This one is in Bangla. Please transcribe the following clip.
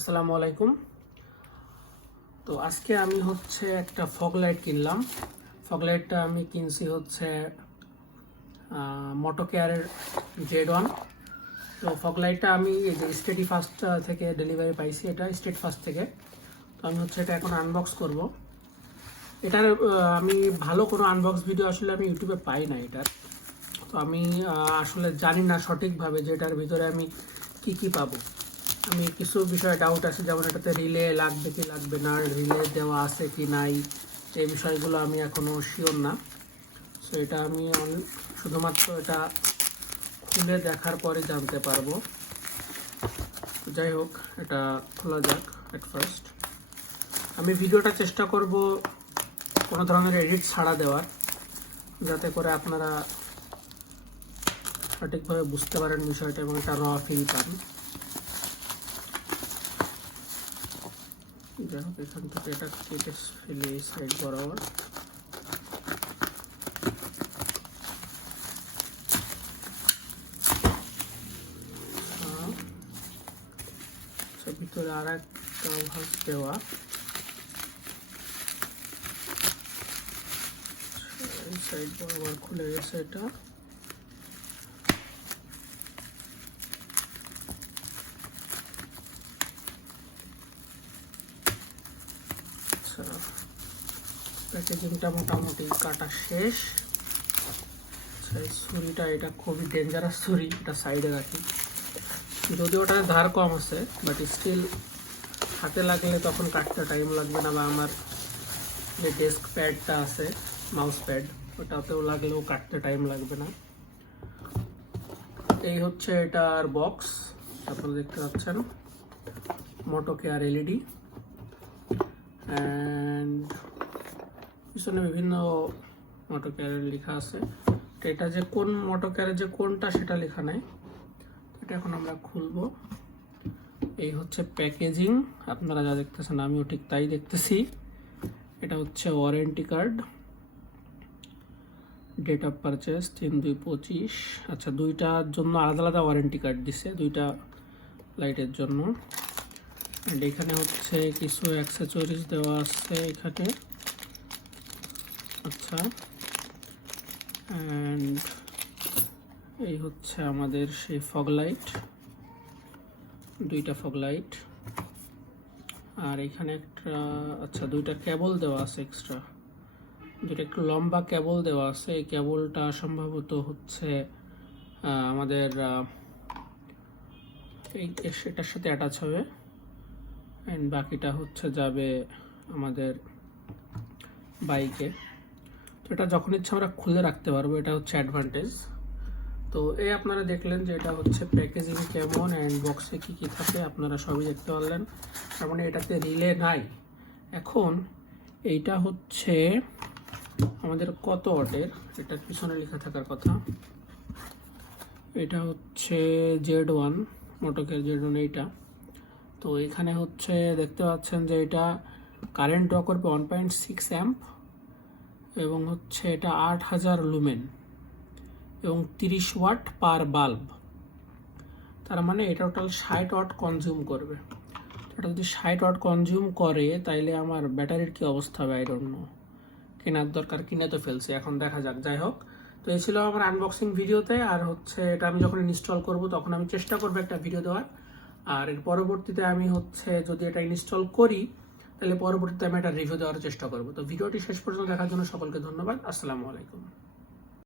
আসসালামু আলাইকুম। তো আজকে আমি একটা ফগ লাইট কিনলাম। ফগ লাইটটা আমি কিনছি মোটোকেয়ারের Z1। তো ফগ লাইটটা আমি স্টেডি ফাস্ট থেকে ডেলিভারি পাইছি, এটা স্টেট ফাস্ট থেকে। তো আমি এটা এখন আনবক্স করব। এটার আমি ভালো কোনো আনবক্স ভিডিও আসলে আমি ইউটিউবে পাই না এটার। তো আমি আসলে জানি না সঠিকভাবে যে এটার ভিতরে আমি কি পাবো। আমি কিছু বিষয়ে ডাউট আছে, যেমন এটাতে রিলে লাগবে কি লাগবে না, রিলে দেওয়া আছে কি নাই, এই বিষয়গুলো আমি এখনও শিওর না। সো এটা আমি শুধুমাত্র এটা খুলে দেখার পরে জানতে পারবো। যাই হোক, এটা খোলা যাক। এট ফার্স্ট আমি ভিডিওটা চেষ্টা করব কোনো ধরনের এডিট ছাড়া দেওয়ার, যাতে করে আপনারা সঠিকভাবে বুঝতে পারেন বিষয়টা এবং একটা র ফিল পান। যাই হোক, এখান থেকে এটা কেটে ফেলে এই সাইড বরাবর। ভিতরে আর একটা ভাঁজ দেওয়া, এই সাইড বরাবর খুলে গেছে এটা। প্যাকেজিংটা মোটামুটি কাটা শেষ। ছুরিটা, এটা খুবই ডেঞ্জারাস ছুরি, এটা সাইডে রাখি। যদিও ওটা ধার কম আছে, বাট স্টিল হাতে লাগলে তখন কাটতে টাইম লাগবে না, বা আমার যে ডেস্ক প্যাডটা আছে, মাউস প্যাড, ওটাতেও লাগলেও কাটতে টাইম লাগবে না। এই এটার বক্স, আপনারা দেখতে পাচ্ছেন মোটোকেয়ার এলইডি, অ্যান্ড পিছনে বিভিন্ন মোটোকেয়ারের লেখা আছে। এটা যে কোন মোটোকেয়ারের যে কোনটা সেটা লেখা নাই। এটা এখন আমরা খুলবো। এই প্যাকেজিং, আপনারা যা দেখতেছেন আমিও ঠিক তাই দেখতেছি। এটা warranty card, date of purchase 3/2/25। আচ্ছা, দুইটার জন্য আলাদা আলাদা ওয়ারেন্টি কার্ড দিছে, দুইটা লাইটের জন্য। অ্যান্ড এখানে কিছু অ্যাক্সেসরিজ দেওয়া আছে এখানে। আচ্ছা, অ্যান্ড এই আমাদের সেই ফগ লাইট, দুইটা ফগ লাইট। আর এখানে একটা, আচ্ছা, দুইটা কেবল দেওয়া আছে এক্সট্রা, দুইটা একটু লম্বা কেবল দেওয়া আছে। এই কেবলটা সম্ভবত আমাদের এটার সাথে অ্যাটাচ হবে, অ্যান্ড বাকিটা যাবে আমাদের বাইকে। তো এটা যখন ইচ্ছা আমরা খুলে রাখতে পারবো, এটা অ্যাডভান্টেজ। তো এই আপনারা দেখলেন যে এটা প্যাকেজিং কেমন, অ্যান্ড বক্সে কি থাকে আপনারা সবই দেখতে পারলেন। তার মানে এটাতে রিলে নাই। এখন এইটা আমাদের কত ওয়াটের, এটার পিছনে লেখা থাকার কথা। এটা Z1, মোটোকেয়ার Z1 এইটা। তো এখানে দেখতে পাচ্ছেন যে এটা কারেন্ট ড্র করবে 1.6 অ্যাম্প, এবং এটা 8000 লুমেন এবং 30 ওয়াট পার বাল্ব। তার মানে এটা টোটাল 60 ওয়াট কনজিউম করবে। এটা যদি 60 ওয়াট কনজিউম করে, তাইলে আমার ব্যাটারির কি অবস্থা হবে আই ডোন্ট নো। কেনার দরকার, কিনে তো ফেলছি, এখন দেখা যাক। যাই হোক, তো এই ছিল আমার আনবক্সিং ভিডিওতে। আর এটা আমি যখন ইনস্টল করব তখন আমি চেষ্টা করবো একটা ভিডিও দেওয়ার। আর এর পরবর্তীতে আমি যদি এটা ইনস্টল করি, তাহলে পরবর্তীতে আমি একটা রিভিউ দেওয়ার চেষ্টা করব। তো ভিডিওটি শেষ পর্যন্ত দেখার জন্য সকলকে ধন্যবাদ। আসসালামু আলাইকুম।